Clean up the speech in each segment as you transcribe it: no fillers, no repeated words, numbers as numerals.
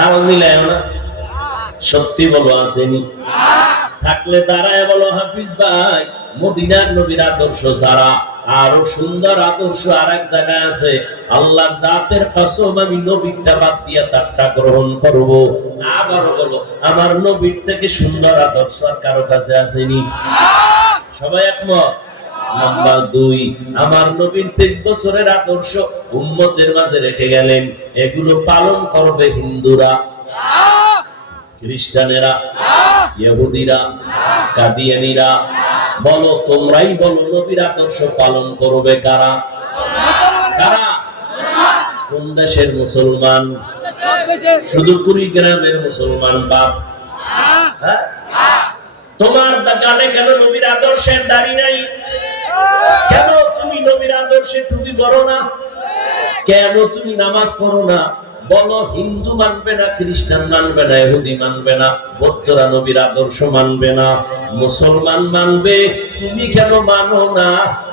তাল মিলায় না, সত্যি বলো আসেনি? থাকলে দাঁড়ায় বলো হাফিজ ভাই, মদিনার নবীর আদর্শ ছাড়া আরো সুন্দর আদর্শ আর এক জায়গায় আছে। আল্লাহর জাতের কসম আমি নবীরটা বাদ দিয়ে তারটা গ্রহণ করব। আবারও বলো, আমার নবীর থেকে সুন্দর আদর্শ আর কারো কাছে আসেনি? সবাই একমত? নাম্বার 2, আমার নবীর 23 বছরের আদর্শ উম্মতের মাঝে রেখে গেলেন। এগুলো পালন করবে হিন্দুরা, খ্রিস্টানেরা, ইহুদিরা, কাদিয়ানীরা। বলো, তোমরাই বলো, নবীর আদর্শ পালন করবে কারা? কারা? কোন দেশের মুসলমান? শুধু কুড়িগ্রামের মুসলমান বাপ? হ্যাঁ? তোমার গালে কেন নবীর আদর্শের দাড়ি নাই? কেন তুমি নবীর আদর্শে টুপি পরো না? কেন তুমি নামাজ পড়ো না? বলো, হিন্দু মানবে না, খ্রিস্টান মানবে না, ইহুদি মানবে না, বৌদ্ধরা নবীর আদর্শ মানবে না, মুসলমান মানবে। তুমি কেন মানো না?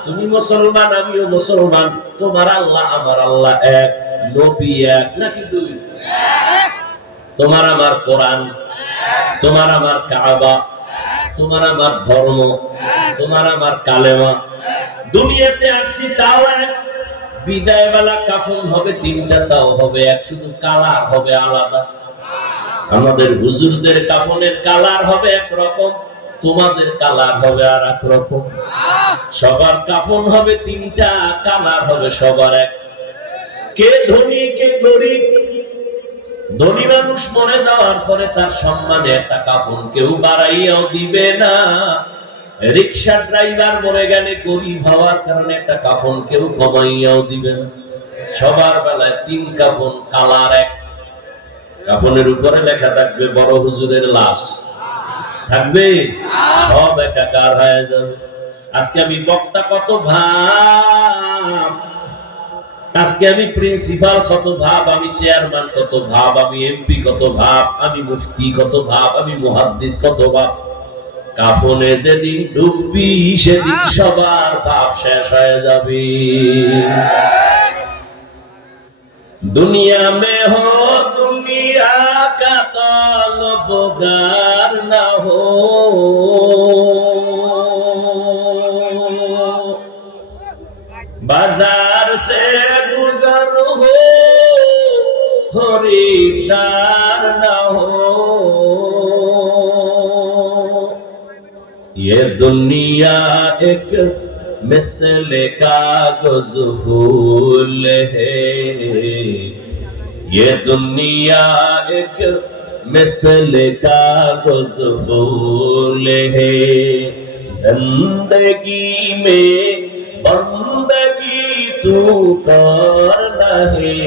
তুমি মুসলমান, আমিও মুসলমান, তোমার আল্লাহ আমার আল্লাহ এক, নবী এক নাকি দুই? তোমার আমার কোরআন, তোমার আমার কাবা, তোমার আমার ধর্ম, তোমার আমার কালেমা। দুনিয়াতে আসছি তাও এক, বিদায় বেলা কাফন হবে 3টা, তাও হবে এক, শুধু কালার হবে আলাদা। আমাদের হুজুরদের কাফনের কালার হবে একরকম, তোমাদের কালার হবে আর এক রকম। সবার কাফন হবে 3টা, কালার হবে সবার এক। কে ধনী কে গরিব? ধনী মানুষ মরে যাওয়ার পরে তার সম্মানে একটা কাফন কেউ বাড়াইয়াও দিবে না। রিক্সা ড্রাইভার মরে গেলে গরিব হওয়ার কারণে একটা কাফন কেউ কমাইয়াও দিবে না। সবার বেলায় 3 কাফন, কালার এক। কাফনের উপরে লেখা থাকবে বড় হুজুরের লাশ, থাকবে সব একাকার হয়ে যাবে। আজকে আমি বক্তা কত ভাব, আজকে আমি প্রিন্সিপাল কত ভাব, আমি চেয়ারম্যান কত ভাব, আমি এমপি কত ভাব, আমি মুফতি কত ভাব, আমি মুহাদ্দিস কত ভাব। কাফনে যেদিন ডুববি সেদিন সবার ভাব শেষ হয়ে যাবে। দুনিয়া মে হো দুনিয়া কা তলবগার না হো, बाजार से गुजर हो खरीदार न हो। ये दुनिया एक मिसल कागज फूल है, ये दुनिया एक मिसल कागज फूल है। जिंदगी में बंदगी तू करना है,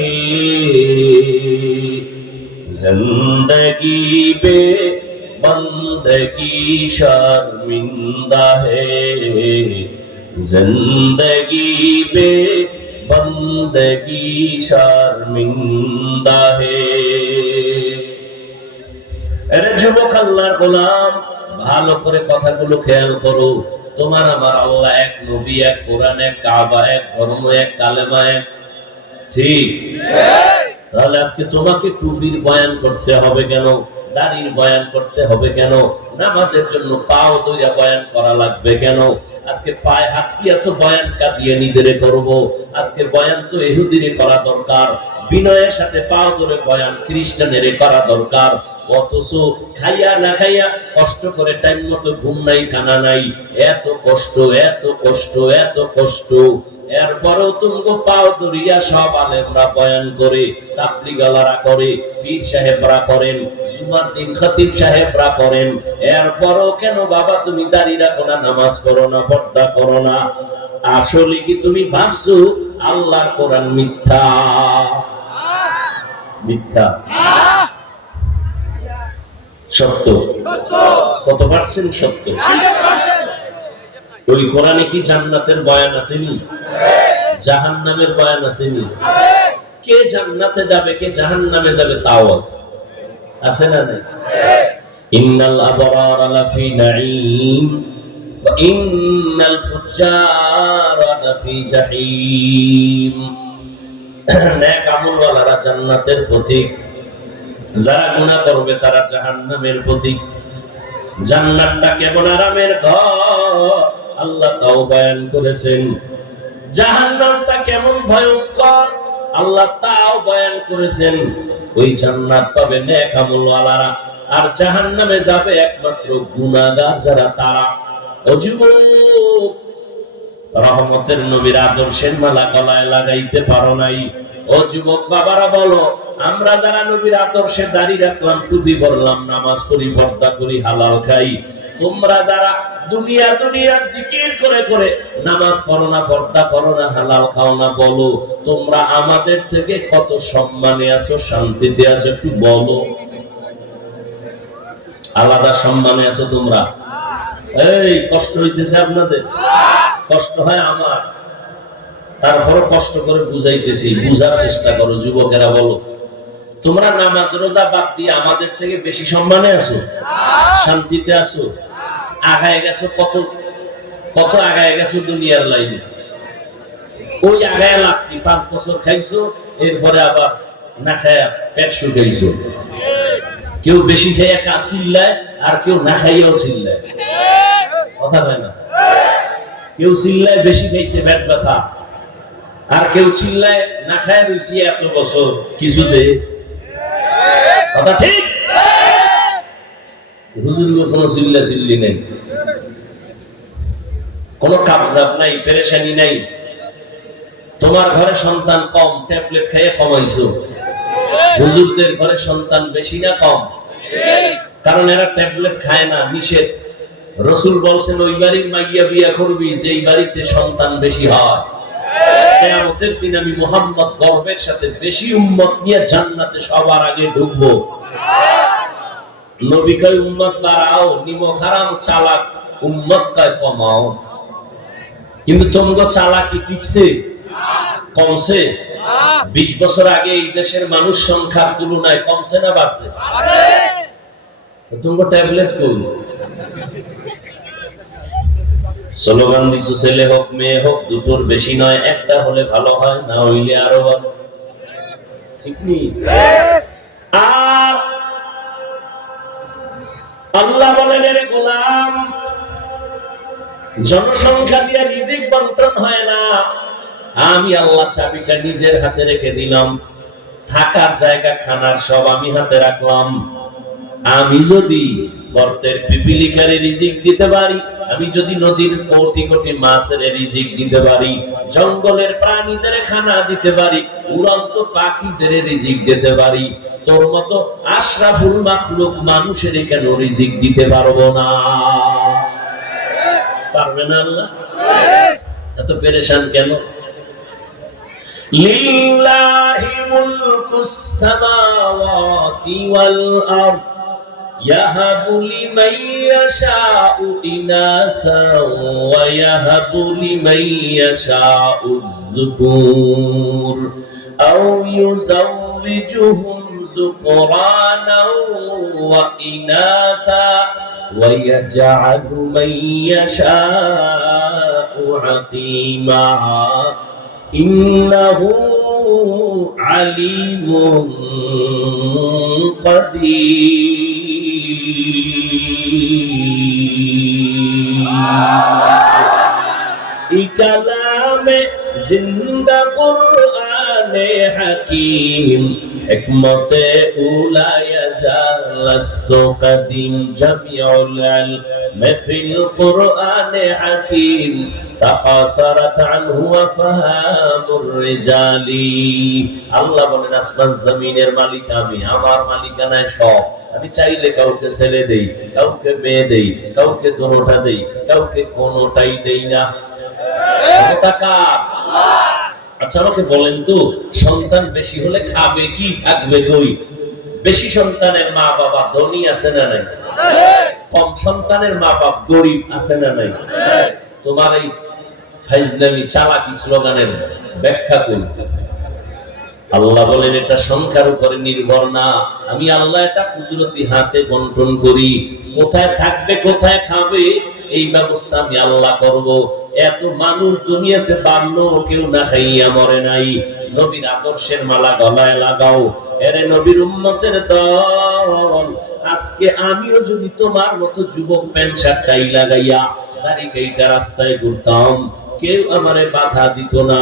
जिंदगी पे बंदगी शर्मिंदा है, जिंदगी पे बंदगी शर्मिंदा है। अरे যুবক আল্লাহর গোলাম, ভালো করে কথাগুলো খেয়াল করো। তোমার আমার আল্লাহ এক, নবী এক, কোরআন এক, কাবা এক, ধর্ম এক, কালেমা এক, ঠিক? তাহলে আজকে তোমাকে টুপির বয়ান করতে হবে কেন? দাড়ির বয়ান করতে হবে কেন? নামাজের জন্য পাও দইরা বয়ান করা লাগবে কেন? আজকে পায়ে হাত দিয়া তো বয়ান কাঁদিয়ে নিদেরে করব। আজকে বয়ান তো ইহুদিরে করা দরকার, বিনয়ের সাথে পাও ধরে বয়ান খ্রিস্টানের করা দরকার। অথচ খাইয়া না খাইয়া কষ্ট করে টাইম মতো ঘুম নাই, খানা নাই, এত কষ্ট, এত কষ্ট, এত কষ্ট। এরপরেও তুমি পাও ধরিয়া সব আলেমরা বয়ান করে, তাবলীগালারা করে, পীর সাহেবরা করেন, জুমার দিন খতিব সাহেবরা করেন। এরপরও কেন বাবা তুমি দাঁড়িয়ে রাখো না, নামাজ পড়ো না, পর্দা করো না? আসলে কি তুমি ভাবছো আল্লাহর কোরআন মিথ্যা? মিথ্যা? সত্য? কত পার্সেন্ট সত্য? ওই কোরআনে কি জান্নাতের বয়ান আসেনি? জাহান্নামের বয়ান আসেনি? কে জান্নাতে যাবে কে জাহান্নামে যাবে তাও আছে না? নাই? ইন্নাল আবরারা লাফি নাঈম ওয়া ইন্নাল ফুজ্জারা লাফি জাহিম। নেক আমলওয়ালারা জান্নাতের পথিক যারা গুনাহ করবে তারা জাহান্নামের প্রতীক। জান্নাতটা কেমন আরামের ঘর আল্লাহ তাও বয়ান করেছেন, জাহান্নামটা কেমন ভয়ঙ্কর আল্লাহ তাও বয়ান করেছেন। ওই জান্নাত পাবে নেক আমলওয়ালারা, আর জাহান্নামে যাবে একমাত্র গুনাহগার যারা তারা। ও যুবক, রহমতের নবীর আদর্শের মালা গলায় লাগাইতে পারো নাই? ও যুবক বাবারা বলো, আমরা যারা নবীর আদর্শে দাঁড়িয়ে রাখলাম, টুপি পরলাম, নামাজ পড়ি, পর্দা করি, হালাল খাই, তোমরা যারা দুনিয়ার জিকির করে করে নামাজ পড়ো না, পর্দা করো না, হালাল খাও না, বলো তোমরা আমাদের থেকে কত সম্মানে আছো, শান্তিতে আছো? একটু বলো। আলাদা সম্মানে আছো তোমরা? এই কষ্ট হইতেছে আপনাদের? কষ্ট হয় আমার, তারপরও কষ্ট করে বুঝাইতেছি, বুঝার চেষ্টা করো। যুবকেরা বলো, তোমরা নামাজ রোজা বাদ দিয়ে আমাদের থেকে বেশি সম্মানে আছো, শান্তিতে আছো, আগায় গেছো, কত কত আগায় গেছো দুনিয়ার লাইনে। ওই আগায় লাভ কি? 5 বছর খাইছো, এরপরে আবার না খায়া পেট শুকাইছো। কেউ বেশি খাইয়া চিল্লায়, আর কেউ না খাইয়াও চিল্লায়। কথা হয় না? কেউ চিল্লায় বেশি খাইছে পেট ব্যথা, আর কেউ চিল্লায় না খায় রয়েছি এত বছর কিছু দে। কথা ঠিক? হুজুর কোনো চিল্লা চিল্লি নেই, কোনো কাবজাব নাই, পেরেশানি নাই। তোমার ঘরে সন্তান কম, ট্যাবলেট খাইয়ে কমাইছো। হুজুরদের ঘরে সন্তান বেশি না কম? কারণ এরা ট্যাবলেট খায় না, নিষেধ। রাসূল বলছেন ওই বাড়ির মাইয়া বিয়া করবি যেই বাড়িতে সন্তান বেশি হয়। কিয়ামতের দিন আমি মুহাম্মদ গর্বের সাথে বেশি উম্মত নিয়ে জান্নাতে সবার আগে ঢুকবো। নবী কয় উম্মত বাড়াও, নিমক হারাম চালাক উম্মত কয় কমাও। কিন্তু তোমগো চালাকি টিকছে? কমছে? 20 বছর আগে এই দেশের মানুষ সংখ্যার তুলনায় কমছে না বাড়ছে? তোমগো ট্যাবলেট কই? স্লোগান দিছো ছেলে হোক মেয়ে হোক দুটোর বেশি নয়, একটা হলে ভালো হয়, না হইলে আরো ভালো। ঠিক নেই? আর আল্লাহ বলেন, রে গোলাম, জনসংখ্যা দিয়ে রিজিক বন্টন হয় না। আমি আল্লাহ চাবিটা নিজের হাতে রেখে দিলাম, থাকার জায়গা খানার সব আমি হাতে রাখলাম। আমি যদি গর্তের পিপিলিকারে রিজিক দিতে পারি, আমি যদি নদীর কোটি কোটি মাছের রিজিক দিতে পারি, জঙ্গলের প্রাণীদের খানা দিতে পারি, উড়ন্ত পাখিদের রিজিক দিতে পারি, তোর মতো আশরাফুল মাখলুক মানুষের কেন রিজিক দিতে পারবো না? পারবে না আল্লাহ? এত পেরেশান কেন? লিল্লাহি মুলকুস সামাওয়াতি ওয়াল আরদ ইয়াহাবু লিমান ইয়াশাউ ইনাসা ওয়া ইয়াহাবু লিমান ইয়াশাউ যুকুর আও ইউযাওবিজুহুম যুকরানা ওয়া ইনাসা ওয়া ইয়াজআলু মান ইয়াশাউ আকিমা ইন্নাহু আলিমুন কাদির। কালামে জিন্দা কুরআনে হাকিম হিকমতে উলা ইয়াজালাস্তু কাদিম জামিউল ইলম ফিল কুরআনে হাকিম তাকাসারাত আনহু আফহামুর রিজালি। আল্লাহ বলেন, আসমান জমিনের মালিক আমি, আমার মালিকানায় সব। আমি চাইলে কাউকে ছেলে দেই, কাউকে মেয়ে দেই, কাউকে দোনোটা দেই, কাউকে কোনোটাই দেই না। আচ্ছা আমাকে বলেন তো, সন্তান বেশি হলে খাবে কি, থাকবে কই? বেশি সন্তানের মা বাবা ধনী আছে না নাই? কম সন্তানের মা বাপ গরিব আছে না নাই? তোমার এই ফাইজলামি চালাকি স্লোগানের ব্যাখ্যা করি। আল্লাহ বলেন এটা সংখ্যার উপরে নির্ভর না, আমি আল্লাহ এটা কুদরতি হাতে বন্টন করি। কোথায় থাকবে, কোথায় খাবে, এই ব্যবস্থা আমি আল্লাহ করব। এত মানুষ দুনিয়াতে বাড়লো, কেউ না খাইয়া মরে নাই। নবীর আদর্শের মালা গলায় লাগাও। এরে নবীর উম্মতের দল, আজকে আমিও যদি তোমার মতো যুবক প্যান্ট শার্ট টাই লাগাইয়া দাড়ি কাইটা রাস্তায় ঘুরতাম, কেউ আমারে বাধা দিত না।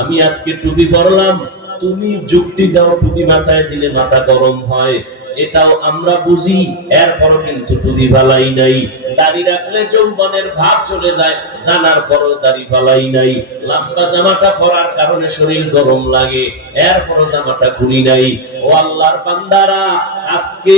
আমি আজকে টুপি পরলাম, তুমি যুক্তি দাও টুপি মাথায় দিলে মাথা গরম হয়, এটাও আমরা বুঝি, এরপরও কিন্তু টুপি ফালাই নাই। দাড়ি রাখলে যৌবনের ভাব চলে যায়, জানার পরও দাড়ি ফালাই নাই। লম্বা জামাটা পরার কারণে শরীর গরম লাগে, এরপরও জামাটা খুলি নাই। ও আল্লাহর বান্দারা, আজকে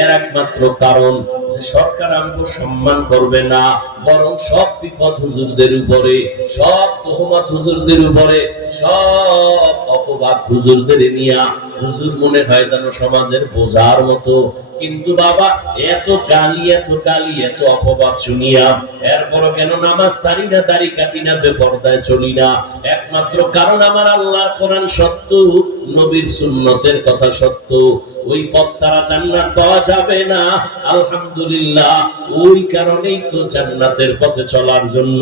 এর একমাত্র কারণ যে সরকার আমাকে সম্মান করবে না, বরং সব বিপদ হুজুরদের উপরে, সব তোহমত হুজুরদের উপরে, সব অপবাদ হুজুরদের নিয়া হুজুর মনে হয় যেন সমাজের বোঝার মতো। কিন্তু বাবা, এত গালি এত অপবাদ শুনিয়া এরপরও কেন নামাজ ছাড়ি না, দাড়ি কাটি না, বেপরদায় চলি না? একমাত্র কারণ আমার আল্লাহর কোরআন সত্য, নবীর সুন্নতের কথা সত্য। ওই পথ ছাড়া জান্নাত পাওয়া যাবে না। আলহামদুলিল্লাহ, ওই কারণেই তো জান্নাতের পথে চলার জন্য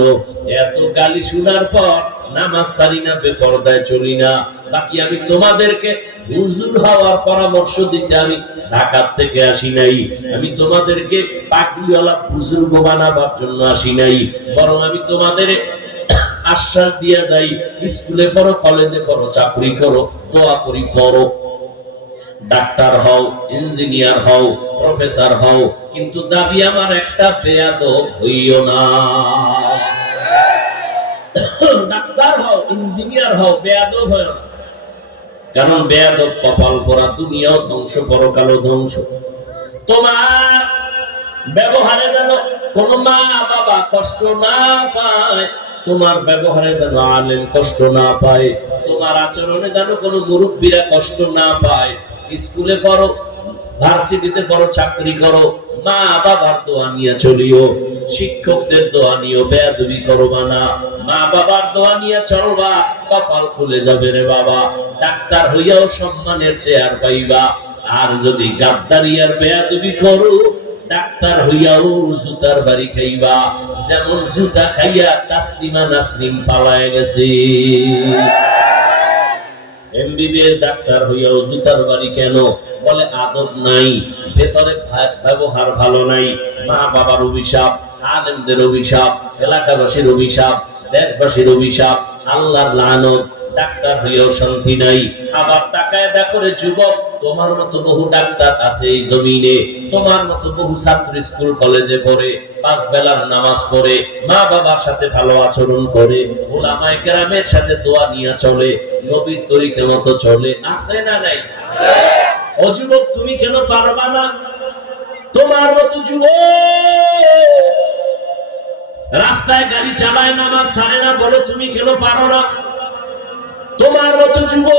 এত গালি শোনার পর নামাজ ছাড়ি না, বেপরদায় চলি না। বাকি আমি তোমাদেরকে হুজুর হওয়ার পরামর্শ দিতে আমি ঢাকা থেকে আসি নাই। আমি তোমাদেরকে পাগড়িওয়ালা বুজুর্গ বানাবার জন্য আসি নাই, বরং আমি তোমাদের আশ্বাস দিয়ে যাই, স্কুলে পড়ো, কলেজে পড়ো, চাকরি করো, দোয়া করি পড়ো, ডাক্তার হও, ইঞ্জিনিয়ার হও, প্রফেসর হও, কিন্তু দাবি আমার একটা, বেয়াদব হইও না। ডাক্তার হও, ইঞ্জিনিয়ার হও, বেয়াদব হইও না। কারণ বেয়াদব কপাল পরা, দুনিয়াও ধ্বংস, পরকালও ধ্বংস। তোমার ব্যবহারে যেন কোন মা বাবা কষ্ট না পায়, তোমার ব্যবহারে যেন আলেম কষ্ট না পায়, তোমার আচরণে যেন কোনো মুরব্বীরা কষ্ট না পায়। স্কুলে পড়ো, ভার্সিটিতে পড়ো, চাকরি করো, মা বাবার দোয়া নিয়ে চলিও, শিক্ষকদের দোয়া নিও, বেয়াদবি করবা না। মা বাবার দোয়া নিয়ে চলবা, কপাল খুলে যাবে রে বাবা। ডাক্তার হইয়াও সম্মানের চেয়ার পাইবা, আর যদি গাদ্দারি আর বেয়াদবি করো, ডাক্তার হইয়াও জুতার বাড়ি খাইবা। যেমন জুতা খাইয়া তাসলিমা নাসরিন পালায় গেছে, এমবিবিএস ডাক্তার হইয়াও জুতার বাড়ি কেন? বলে আদব নাই, ভেতরে ব্যবহার ভালো নাই। মা বাবার অভিশাপ, আলেমদের অভিশাপ, এলাকাবাসীর অভিশাপ, দেশবাসীর অভিশাপ, আল্লাহর লানত। ডাক্তার হইয়াও শান্তি নাই। আবার তাকায় দেখো রে যুবক, তোমার মতো বহু ডাক্তার আছে এই জমিনে, তোমার মতো বহু ছাত্র স্কুল কলেজে পড়ে, 5 বেলার নামাজ পড়ে, মা বাবার সাথে ভালো আচরণ করে, উলামায়ে কেরামের সাথে দোয়া নিয়ে চলে, নবীর তরিকার মতো চলে, আছে না নাই? ও যুবক, তুমি কেন পারবা না? তোমার মতো যুবক রাস্তায় গাড়ি চালায়, নামাজ ছাড়ে না, বলো তুমি কেন পারো না? তোমার মতো যুবক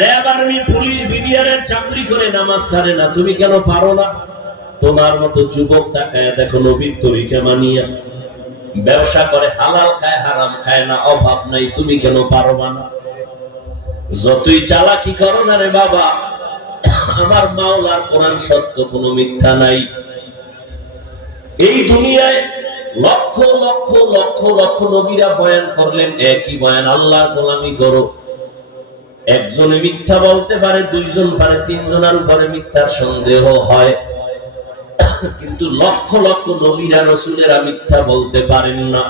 র‍্যাব, আর্মি, পুলিশ, বিডিআরের চাকরি করে, নামাজ ছাড়ে না, তুমি কেন পারো না? তোমার মতো যুবক তাকায় দেখো নবীর তরিকা মানিয়া ব্যবসা করে, হালাল খায়, হারাম খায় না, অভাব নাই, তুমি কেন পারবা না? যতই চালাকি করো না রে বাবা, আমার মাওলার কোরআন সত্য, কোনো মিথ্যা নাই। এই দুনিয়ায় লক্ষ লক্ষ লক্ষ লক্ষ নবীরা বয়ান করলেন একই বয়ান, আল্লাহর গোলামি করো। একজনে মিথ্যা বলতে পারে, 2 জন পারে, 3 জনের উপরে মিথ্যার সন্দেহ হয়, কিন্তু লক্ষ লক্ষ নবীরা রাসূলেরা মিথ্যা বলতে পারেন না।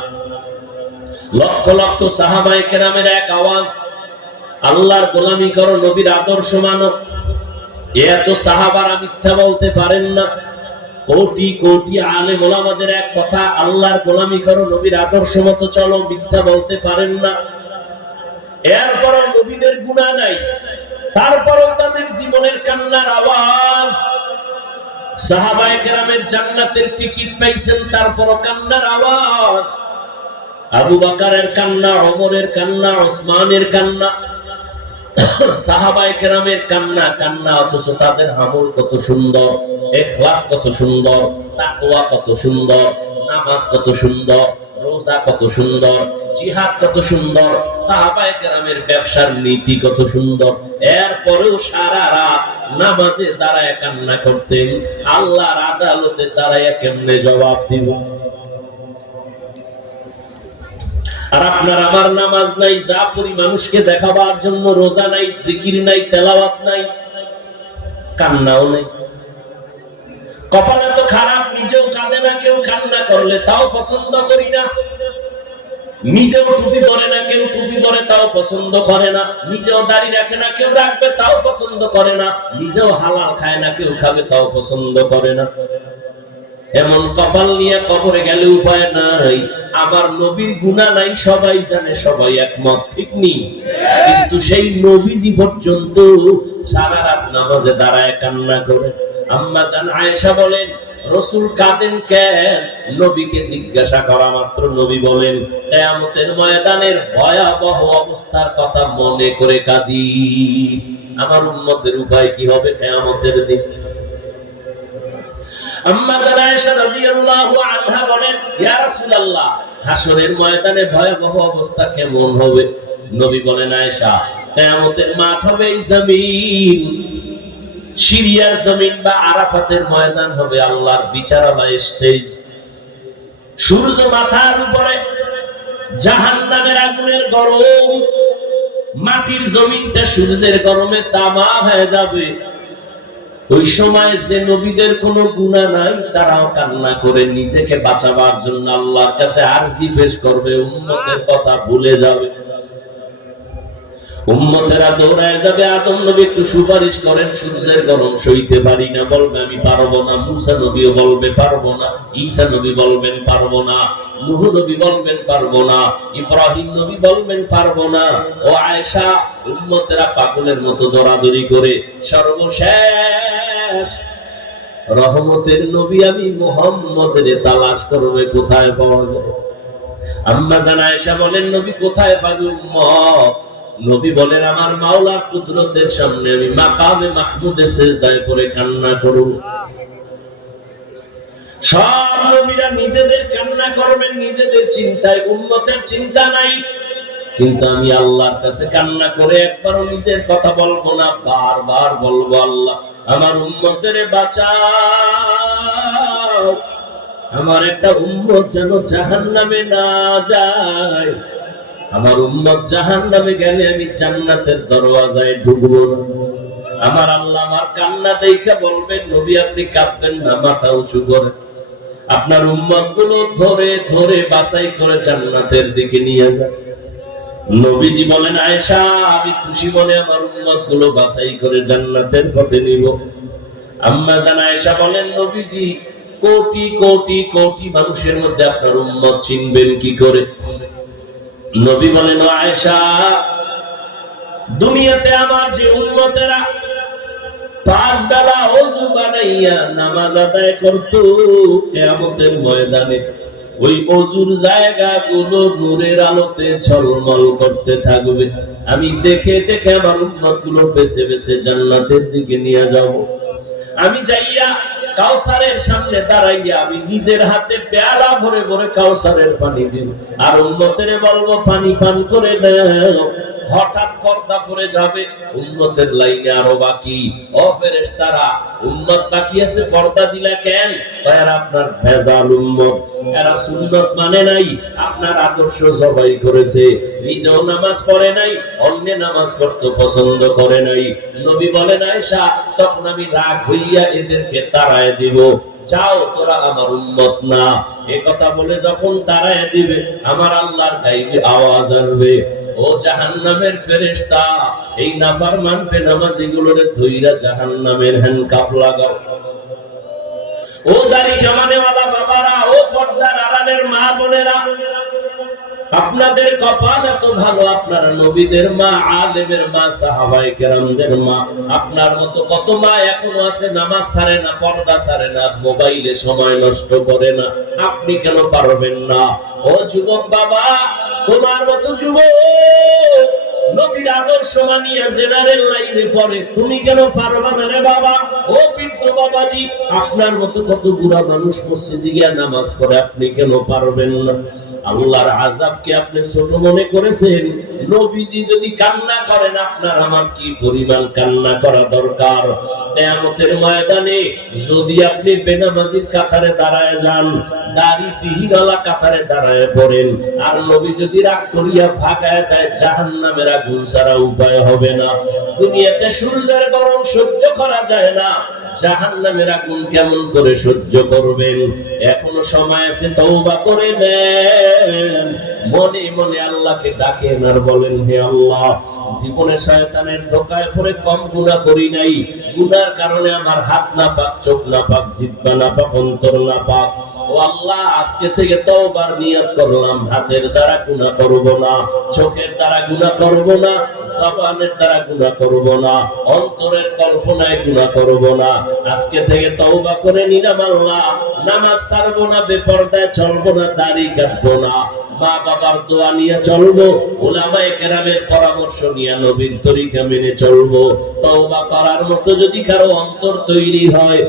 লক্ষ লক্ষ সাহাবায়ে কেরামের এক আওয়াজ, আল্লাহর গোলামি করো, নবীর আদর্শ মানো। এত সাহাবারা মিথ্যা বলতে পারেন না। কোটি কোটি আলেম ওলামাদের এক কথা, আল্লাহর গোলামি করো, নবীর আদর্শ মতো চলো, মিথ্যা বলতে পারেন না। এরপর নবীদের গুনাহ নাই, তারপরেও তাদের জীবনের কান্নার আওয়াজ। সাহাবায়ে কেরামের জান্নাতের টিকিট পাইছেন, তারপরও কান্নার আওয়াজ। আবু বকরের কান্না, ওমরের কান্না, ওসমানের কান্না, সাহাবায়ে কেরামের কান্না কান্না, অথচ তাদের আমল কত সুন্দর, ইখলাস কত সুন্দর, তাকওয়া কত সুন্দর, নামাজ কত সুন্দর, রোজা কত সুন্দর, জিহাদ কত সুন্দর, সাহাবায়ে কেরামের ব্যবসার নীতি কত সুন্দর। এরপরেও সারা রাত নামাজে দাঁড়ায় কান্না করতেন, আল্লাহর আদালতে দাঁড়ায় কেমনে জবাব দিব? আর আপনার আমার নামাজ নাই, যা পড়ি মানুষকে দেখাবার জন্য, রোজা নাই, জিকির নাই, তেলাওয়াত নাই, কান্নাও নাই। কপাল এত খারাপ, নিজেও কাঁদে না, কেউ কান্না করলে তাও পছন্দ করি না। নিজেও টুপি পরে না, কেউ টুপি পরে তাও পছন্দ করে না। নিজেও দাড়ি রাখে না, কেউ রাখবে তাও পছন্দ করে না। নিজেও হালাল খায় না, কেউ খাবে তাও পছন্দ করে না। এমন কপাল নিয়ে কবরে গেলে উপায় নাই। আমার নবীর গুনাহ নাই সবাই জানে, সবাই একমত, ঠিক নেই? কিন্তু সেই নবীজি পর্যন্ত সারা রাত নামাজে দাঁড়ায় কান্না করে। আম্মা জান আয়েশা বলেন, রাসূল কাঁদেন কেন? নবীকে জিজ্ঞাসা করা মাত্র নবী বলেন, কিয়ামতের ময়দানের ভয়াবহ অবস্থার কথা মনে করে কাঁদি। আমার উম্মতের উপায় কি হবে কিয়ামতের দিন? আম্মা জান আয়েশা রাদিয়াল্লাহু আনহা বলেন, ইয়া রাসূলুল্লাহ, হাসরের ময়দানে ভয়াবহ অবস্থা কেমন হবে? নবী বলেন, আয়েশা, কিয়ামতের মাঠ হবে এই জমিন, সিরিয়ার জমিন বা আরাফাতের ময়দান হবে আল্লাহর বিচারালয় স্টেজ। সূর্য মাথার উপরে, জাহান্নামের আগুনের গরম, মাটির জমিনটা সূর্যের গরমে তামা হয়ে যাবে। ওই সময় যে নবীদের কোনো গুনাহ নাই, তারাও কান্না করে নিজেকে বাঁচাবার জন্য আল্লাহর কাছে আরজি পেশ করবে, উম্মতের কথা ভুলে যাবে। উম্মতেরা দৌড়ায় যাবে, আদম নবী একটু সুপারিশ করেন, সূর্যের গরম সইতে পারি না, বলবে আমি পারবো না। মুসা নবীও বলবে পারবো না, ঈসা নবী বলবেন পারবো না, নূহ নবী বলবেন পারবো না, ইব্রাহিম নবী বলবেন পারবো না। ও আয়েশা, উম্মতেরা পাগলের মতো দৌড়াদৌড়ি করে সর্বশেষ রহমতের নবী আমি মুহাম্মদের তালাশ করবে, কোথায় পাওয়া যায়? আম্মা জান আয়েশা বলেন, নবী কোথায় পাবে উম্মত? নবী বলেন, আমার মাওলার কুদরতের সামনে আমি মাকামে মাহমুদে সিজদায় পড়ে কান্না করব। সব নবীরা নিজেদের কান্না করবেন, নিজেদের চিন্তায়, উম্মতের চিন্তা নাই। কিন্তু আমি আল্লাহর কাছে কান্না করে একবারও নিজের কথা বলবো না, বারবার বলবো, আল্লাহ আমার উম্মতের বাঁচাও, আমার একটা উম্মত যেন জাহান্নামে না যায়। আমার উম্মত জাহান্নামে গেলে আমি জান্নাতের দরওয়াজায় ঢুকবো না। আমার আল্লাহ আমার কান্না দেখে বলবেন, নবী আপনি কাঁদবেন না, মাথা উঁচু করে আপনার উম্মত গুলো ধরে ধরে বাছাই করে জান্নাতের দিকে নিয়ে যায়। নবীজি বলেন, আয়েশা, আমি খুশি মনে আমার উম্মত গুলো বাছাই করে জান্নাতের পথে নিব। আম্মা জান আয়েশা বলেন, নবীজি কোটি কোটি কোটি মানুষের মধ্যে আপনার উম্মত চিনবেন কি করে? নবী বলেন, আয়েশা, দুনিয়াতে আমার যে উম্মতেরা 5 বেলা ওযু বানাইয়া নামাজ আদায় করত, কিয়ামতের ময়দানে ওই ওযুর জায়গাগুলো নূরের আলোতে ঝলমল করতে থাকবে। আমি দেখে দেখে আমার উম্মতগুলো বেছে বেছে জান্নাতের দিকে নিয়ে যাব। আমি যাইয়া কাউসারের সামনে দাঁড়াইয়া আমি নিজের হাতে পেয়ালা ভরে ভরে কাউসারের পানি দিব, আর উম্মতের বলবো পানি পান করে নাও। হঠাৎ পর্দা পড়ে যাবে, উম্মতের লাইনে আরো বাকি। ও ফেরেশতারা, উম্মত বাকি আছে, পর্দা দিলা কেন? এরা আপনার ভেজাল উম্মত, এরা সুন্নাত মানে নাই, আপনার আদর্শ জবাই করেছে, নিজেও নামাজ পড়ে নাই, অন্য নামাজ পড়তে পছন্দ করে নাই। নবী বলেন, আয়েশা, তখন আমি রাগ হইয়া এদেরকে তাড়ায় দিব, যাও তোরা আমার উম্মত না। এ কথা বলে যখন তাড়ায় দিবে, আমার আল্লাহর গায়বে আওয়াজ আসবে, ও জাহান্নামের ফেরেশতা, এই নাফরমান বেনামাজিগুলোরে ধইরা জাহান্নামের হ্যান্ডকাপ লাগাও। ও দাড়ি জমানেওয়ালা বাবারা, ও পর্দার আড়ালের মা বোনেরা, আপনাদের কপাল এত ভালো, আপনারা নবীদের মা, আলেমের মা, সাহাবায়ে কেরামদের মা। আপনার মতো কত মা এখনো আছে নামাজ ছাড়ে না, পর্দা ছাড়ে না, মোবাইলে সময় নষ্ট করে না। আপনি কেন পারবেন না? ও যুবক বাবা, তোমার মতো যুবক নবীর আদর্শ মানিয়া জেনারেল লাইনে পড়ে, তুমি কেন পারবা না রে বাবা? ও বৃদ্ধ বাবাজি, আপনার মতো কত বুড়া মানুষ মসজিদে গিয়া নামাজ পড়ে, আপনি কেন পারবেন না? আল্লাহর আযাবকে আপনি ছোট মনে করেছেন। নবীজি যদি কান্না করেন, আপনার আমার কি পরিমাণ কান্না করা দরকার? কিয়ামতের ময়দানে যদি আপনি বেনামাজির কাতারে দাঁড়ায় যান, দাড়ি বিহীনওয়ালা কাতারে দাঁড়ায় পড়েন, আর নবী যদি রাগ করিয়া ভাগায় দেয়, জাহান্নামের আগুন ছাড়া উপায় হবে না। দুনিয়াতে সূর্যের গরম সহ্য করা যায় না, জাহান্নামের আগুন কেমন করে সহ্য করবেন? এখনো সময় আছে, তওবা করে নেন। মনে মনে আল্লাহকে ডাকেন আর বলেন, হে আল্লাহ, জীবনে শয়তানের ধোঁকায় পড়ে কম গুনাহ করি নাই। গুনার কারণে আমার হাত না পাক, চোখ না পাক, জিহ্বা না পাক, অন্তর না পাক। ও আল্লাহ, আজকে থেকে তওবার নিয়ত করলাম, হাতের দ্বারা গুনাহ করব না, চোখের দ্বারা গুনাহ করব না, জবানের দ্বারা গুনাহ করব না, অন্তরের কল্পনায় গুনাহ করব না। আজকে থেকে তওবা করে নিলাম আল্লাহ, নামাজ ছাড়বো না, বেপরদায় চলবো না, দাড়ি কাটবো না, মা বাবার দোয়া নিয়ে চলবো, উলামায়ে কেরামের পরামর্শ নিয়ে নবীর তরিকা মেনে চলবো। তওবা করার মতো যদি কারো অন্তর তৈরি হয়,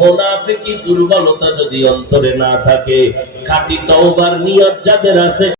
মুনাফিকি দুর্বলতা যদি অন্তরে না থাকে, খাঁটি তওবার নিয়ত যাদের আছে,